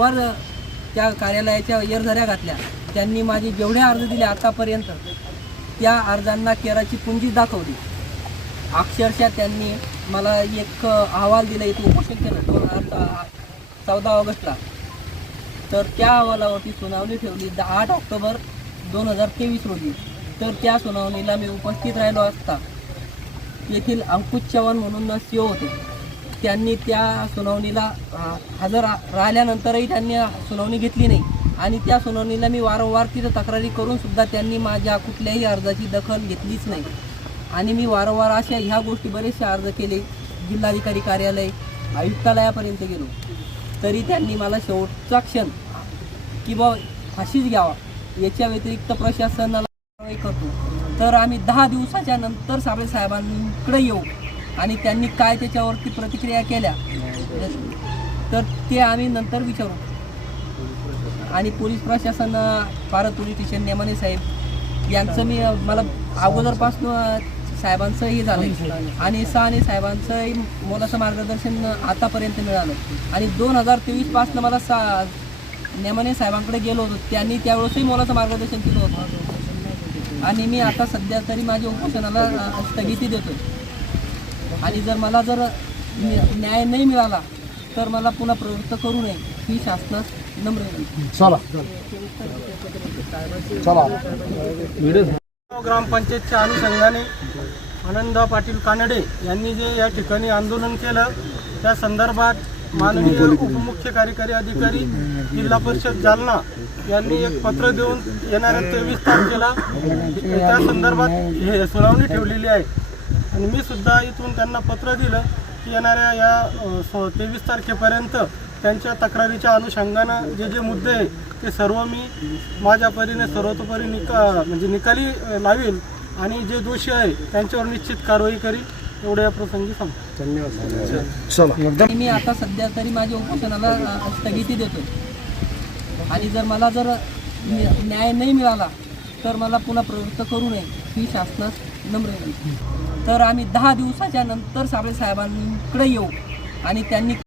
वारंवार त्या कार्यालयाच्या येरझऱ्या घातल्या. त्यांनी माझे जेवढे अर्ज दिले आतापर्यंत त्या अर्जांना केराची पुंजी दाखवली. अक्षरशः त्यांनी मला एक अहवाल दिला इथे उपोषण केलं दोन हजार चौदा ऑगस्टला. तर त्या अहवालावरती सुनावणी ठेवली दहा आठ ऑक्टोबर दोन हजार तेवीस रोजी. तर त्या सुनावणीला मी उपस्थित राहिलो असता. येथील अंकुश चव्हाण म्हणून सी होते. त्यांनी त्या सुनावणीला हजर रा- राहिल्यानंतरही त्यांनी सुनावणी घेतली नाही. आणि त्या सुनावणीला मी वारंवार तिथं तक्रारी करूनसुद्धा त्यांनी माझ्या कुठल्याही अर्जाची दखल घेतलीच नाही. आणि मी वारंवार अशा ह्या गोष्टी बरेचसे अर्ज केले. जिल्हाधिकारी कार्यालय आयुक्तालयापर्यंत गेलो. तरी त्यांनी मला शेवटचा क्षण की बा फाशीच घ्यावा. याच्या व्यतिरिक्त प्रशासनाला करतो. तर आम्ही दहा दिवसाच्या नंतर साबळे साहेबांकडे येऊ. आणि त्यांनी काय त्याच्यावरती प्रतिक्रिया केल्या? तर ते आम्ही नंतर विचारू. आणि पोलीस प्रशासन भारत पोलीस स्टेशन नेमाने साहेब यांचं मी मला अगोदरपासून साहेबांचं हे झालं आणि सहाने साहेबांचंही मोलाचं मार्गदर्शन आतापर्यंत मिळालं. आणि दोन हजार तेवीसपासनं मला सा नेमाने साहेबांकडे गेलो होतो. त्यांनी त्यावेळेसही मोलाचं मार्गदर्शन केलं होतं. आणि मी आता सध्या तरी माझ्या उपोषणाला स्थगिती देतोय. आणि जर मला जर न्या- न्याय नाही मिळाला तर मला पुन्हा प्रवृत्त करू नये ही शासनास नम्र विनंती. चला. चला. ग्रामपंचायतच्या अनुषंगाने आनंद पाटील कानडे यांनी जे या ठिकाणी आंदोलन केलं त्या संदर्भात माननीय उपमुख्य कार्यकारी अधिकारी जिल्हा परिषद जालना यांनी एक पत्र देऊन येणाऱ्या तेवीस तारखेला त्या संदर्भात हे सुनावणी ठेवलेली आहे. आणि मी सुद्धा इथून त्यांना पत्र दिलं की येणाऱ्या या तेवीस तारखेपर्यंत त्यांच्या तक्रारीच्या अनुषंगानं जे जे मुद्दे आहे ते सर्व मी माझ्या परीने सर्वतोपरी निका म्हणजे निकाली लावील आणि जे दोषी आहे त्यांच्यावर निश्चित कारवाई करील एवढ्या या प्रसंगी सांगतो. चला. आणि मी आता सध्या तरी माझ्या उपोषणाला स्थगिती देतोय. आणि जर मला जर न्या- न्याय नाही मिळाला तर मला पुन्हा प्रवृत्त करू नये ही शासनास नम्र विनंती. तर आम्ही दहा दिवसाच्या नंतर साबळे साहेबांकडे येऊ आणि त्यांनी